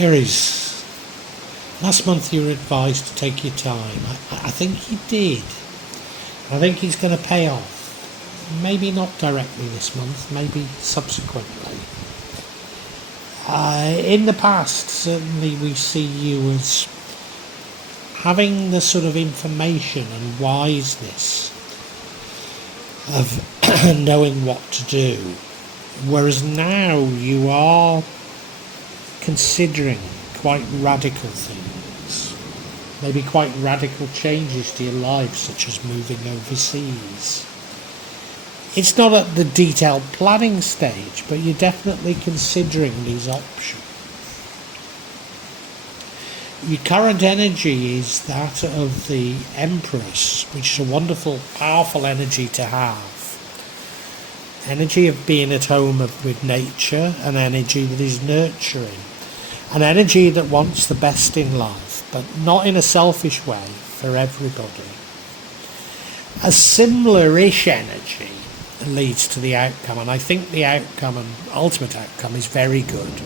Aries, last month you were advised to take your time. I think you did. I think it's going to pay off. Maybe not directly this month, maybe subsequently. In the past, certainly we see you as having the sort of information and wiseness of knowing what to do, whereas now you are considering quite radical things, maybe quite radical changes to your life, such as moving overseas. It's not at the detailed planning stage, but you're definitely considering these options. Your current energy is that of the Empress, which is a wonderful, powerful energy to have. Energy of being at home with nature, an energy that is nurturing, an energy that wants the best in life, but not in a selfish way for everybody. A similar-ish energy leads to the outcome, and I think the outcome and ultimate outcome is very good.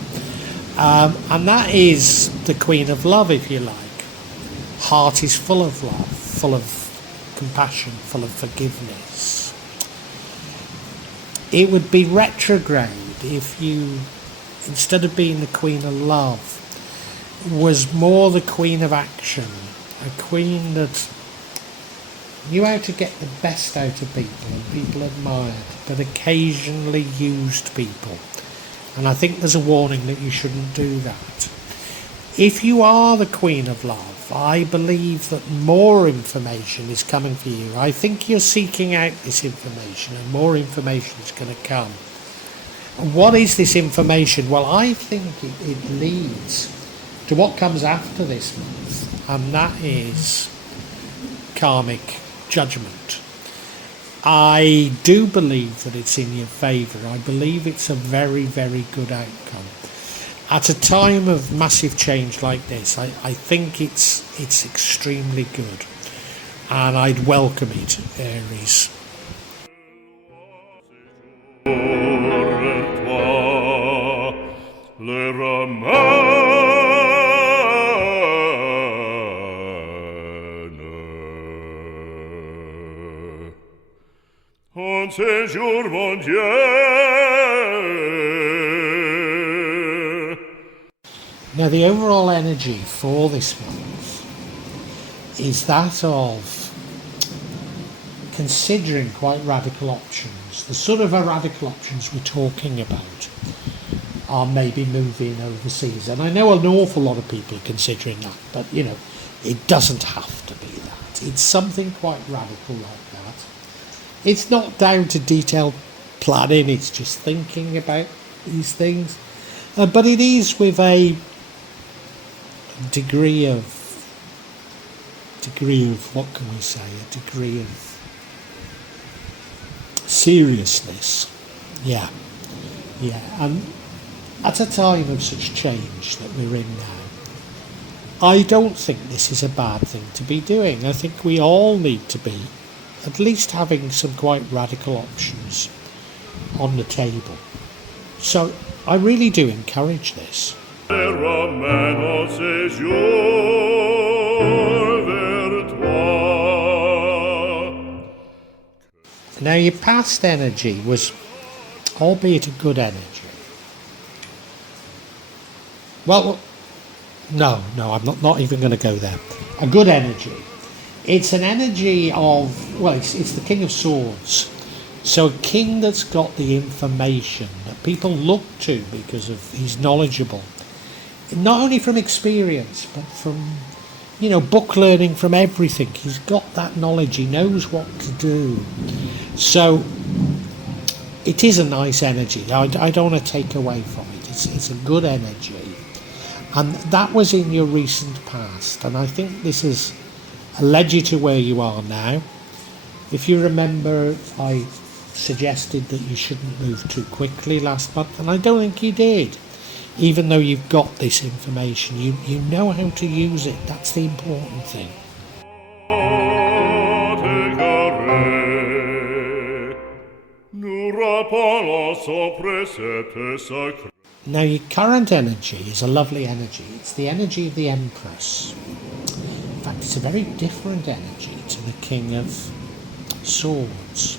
And that is the Queen of Love, if you like. Heart is full of love, full of compassion, full of forgiveness. It would be retrograde if you, instead of being the Queen of Love, was more the Queen of Action, a queen that knew how to get the best out of people and people admired, but occasionally used people. And I think there's a warning that you shouldn't do that. If you are the Queen of Love, I believe that more information is coming for you. I think you're seeking out this information, and more information is going to come. And what is this information? Well, I think it leads to what comes after this month, and that is karmic judgement. I do believe that it's in your favour. I believe it's a very, very good outcome. At a time of massive change like this, I think it's extremely good, and I'd welcome it, Aries. Now, the overall energy for this month is that of considering quite radical options. The sort of radical options we're talking about are maybe moving overseas. And I know an awful lot of people are considering that, but, it doesn't have to be that. It's something quite radical like that. It's not down to detailed planning, it's just thinking about these things. But it is with a degree of what can we say, a degree of seriousness. Yeah, and at a time of such change that we're in now, I don't think this is a bad thing to be doing. I think we all need to be at least having some quite radical options on the table. So I really do encourage this. Now, your past energy was, albeit a good energy. Well, no, I'm not even going to go there. A good energy. It's an energy of, well, it's the King of Swords. So a king that's got the information that people look to because of he's knowledgeable. Not only from experience, but from, book learning, from everything. He's got that knowledge. He knows what to do. So it is a nice energy. I don't want to take away from it. It's a good energy. And that was in your recent past. And I think this has led you to where you are now. If you remember, I suggested that you shouldn't move too quickly last month, and I don't think you did. Even though you've got this information, you know how to use it. That's the important thing. Now your current energy is a lovely energy. It's the energy of the Empress. In fact, it's a very different energy to the King of Swords.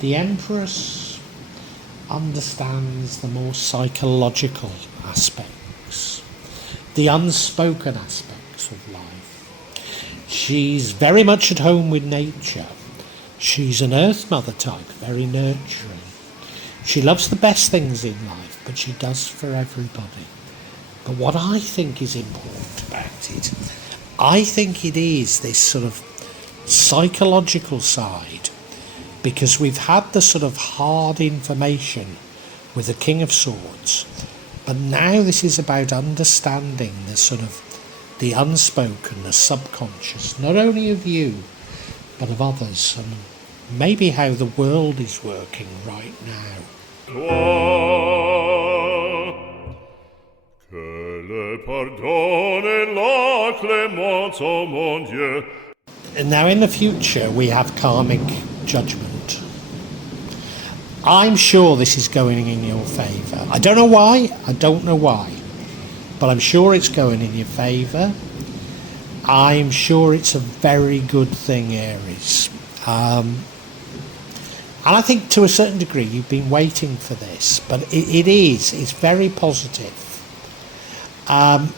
The Empress understands the more psychological aspects, the unspoken aspects of life. She's very much at home with nature. She's an Earth Mother type, very nurturing. She loves the best things in life, but she does for everybody. But what I think is important about it, I think it is this sort of psychological side, because we've had the sort of hard information with the King of Swords, but now this is about understanding the sort of the unspoken, the subconscious, not only of you, but of others, and maybe how the world is working right now. And now in the future we have karmic judgment. I'm sure this is going in your favour. I don't know why, but I'm sure it's going in your favour. I'm sure it's a very good thing, Aries. And I think to a certain degree you've been waiting for this, but it's very positive. I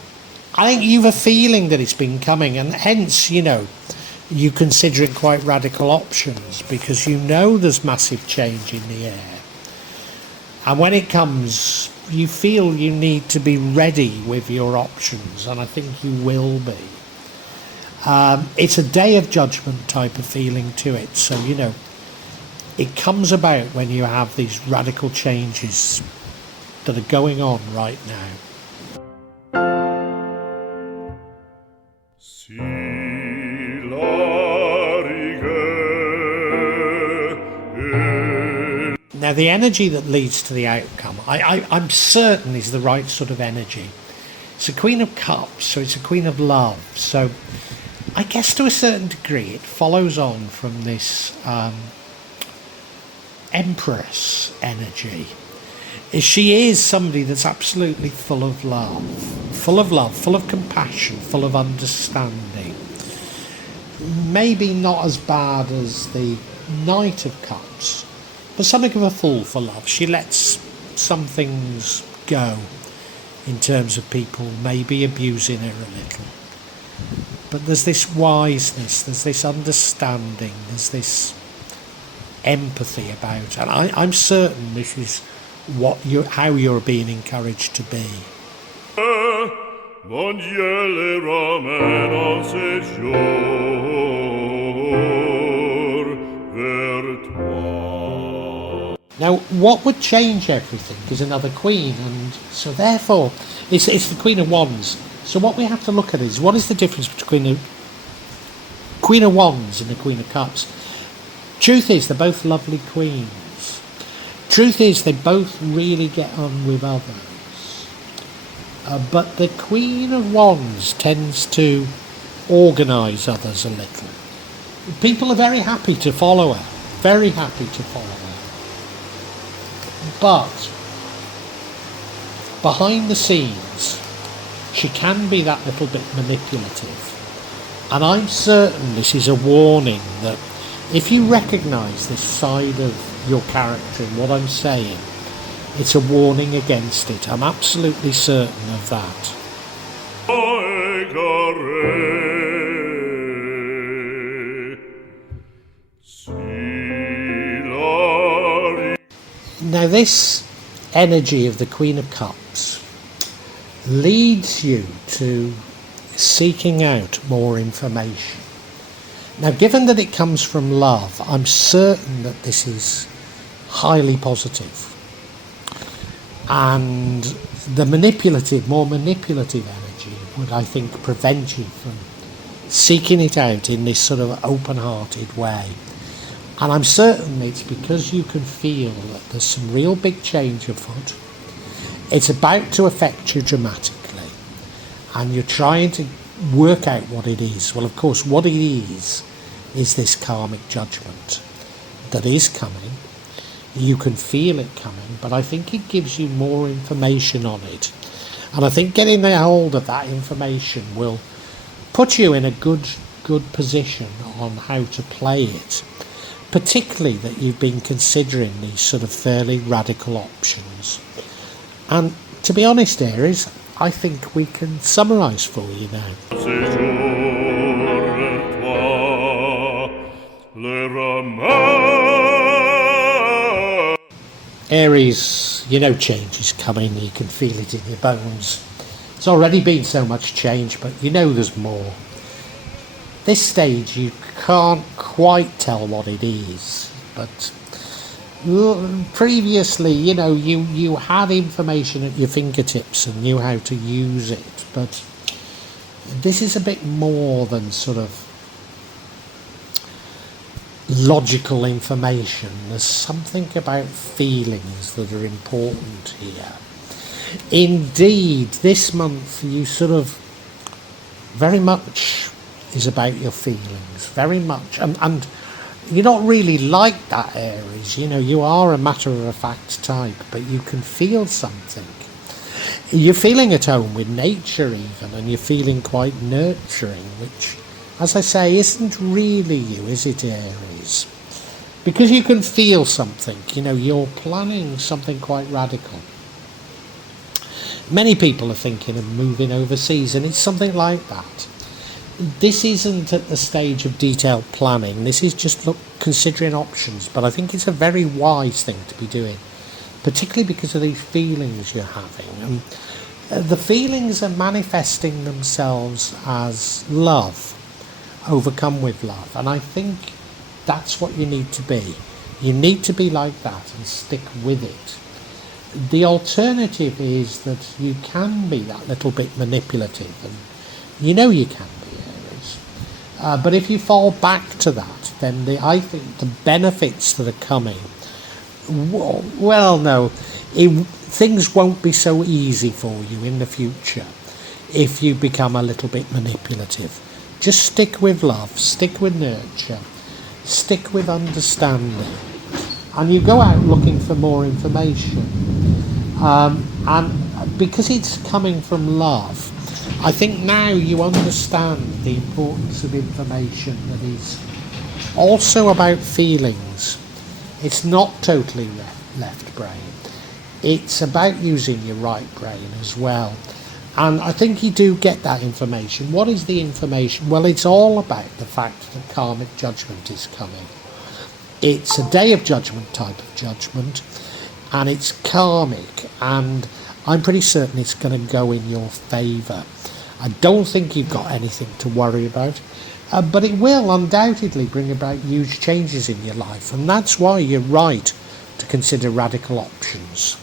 think you have a feeling that it's been coming, and hence, you consider it quite radical options, because there's massive change in the air. And when it comes, you feel you need to be ready with your options, and I think you will be. It's a day of judgment type of feeling to it, so it comes about when you have these radical changes that are going on right now. Now the energy that leads to the outcome, I'm certain is the right sort of energy. It's a Queen of Cups, so it's a Queen of Love. So I guess to a certain degree it follows on from this Empress energy. She is somebody that's absolutely full of love, full of compassion, full of understanding. Maybe not as bad as the Knight of Cups, but something of a fool for love. She lets some things go in terms of people maybe abusing her a little. But there's this wiseness, there's this understanding, there's this empathy about it. And I'm certain this is how you're being encouraged to be. Now, what would change everything is another Queen, and so therefore it's the Queen of Wands. So what we have to look at is, what is the difference between the Queen of Wands and the Queen of Cups? Truth is, they're both lovely queens. Truth is, they both really get on with others. But the Queen of Wands tends to organise others a little. People are very happy to follow her. Very happy to follow her. But behind the scenes, she can be that little bit manipulative. And I'm certain this is a warning that if you recognise this side of your character and what I'm saying, it's a warning against it. I'm absolutely certain of that. Now this energy of the Queen of Cups leads you to seeking out more information. Now, given that it comes from love, I'm certain that this is highly positive. And the more manipulative energy would, I think, prevent you from seeking it out in this sort of open-hearted way. And I'm certain it's because you can feel that there's some real big change afoot. It's about to affect you dramatically. And you're trying to work out what it is. Well, of course, what it is this karmic judgment that is coming. You can feel it coming, but I think it gives you more information on it. And I think getting a hold of that information will put you in a good position on how to play it. Particularly that you've been considering these sort of fairly radical options. And to be honest, Aries, I think we can summarise for you now. Aries, you know change is coming, you can feel it in your bones. It's already been so much change, but you know there's more. This stage you can't quite tell what it is, but previously, you know, you had information at your fingertips and knew how to use it, but this is a bit more than sort of logical information. There's something about feelings that are important here. Indeed, this month you sort of very much is about your feelings, very much, and you're not really like that, Aries. You know, you are a matter-of-fact type, but you can feel something. You're feeling at home with nature even, and you're feeling quite nurturing, which, as I say, isn't really you, is it, Aries? Because you can feel something, you know, you're planning something quite radical. Many people are thinking of moving overseas, and it's something like that. This isn't at the stage of detailed planning, this is just considering options, but I think it's a very wise thing to be doing, particularly because of these feelings you're having. And the feelings are manifesting themselves as love, overcome with love, and I think that's what you need to be. You need to be like that and stick with it. The alternative is that you can be that little bit manipulative, and you know you can be, Aries. But if you fall back to that, then I think the benefits that are coming, well, no, things won't be so easy for you in the future if you become a little bit manipulative. Just stick with love, stick with nurture, stick with understanding, and you go out looking for more information. And because it's coming from love, I think now you understand the importance of information that is also about feelings. It's not totally left brain. It's about using your right brain as well. And I think you do get that information. What is the information? Well, it's all about the fact that karmic judgment is coming. It's a day of judgment type of judgment, and it's karmic, and I'm pretty certain it's going to go in your favour. I don't think you've got anything to worry about, but it will undoubtedly bring about huge changes in your life, and that's why you're right to consider radical options.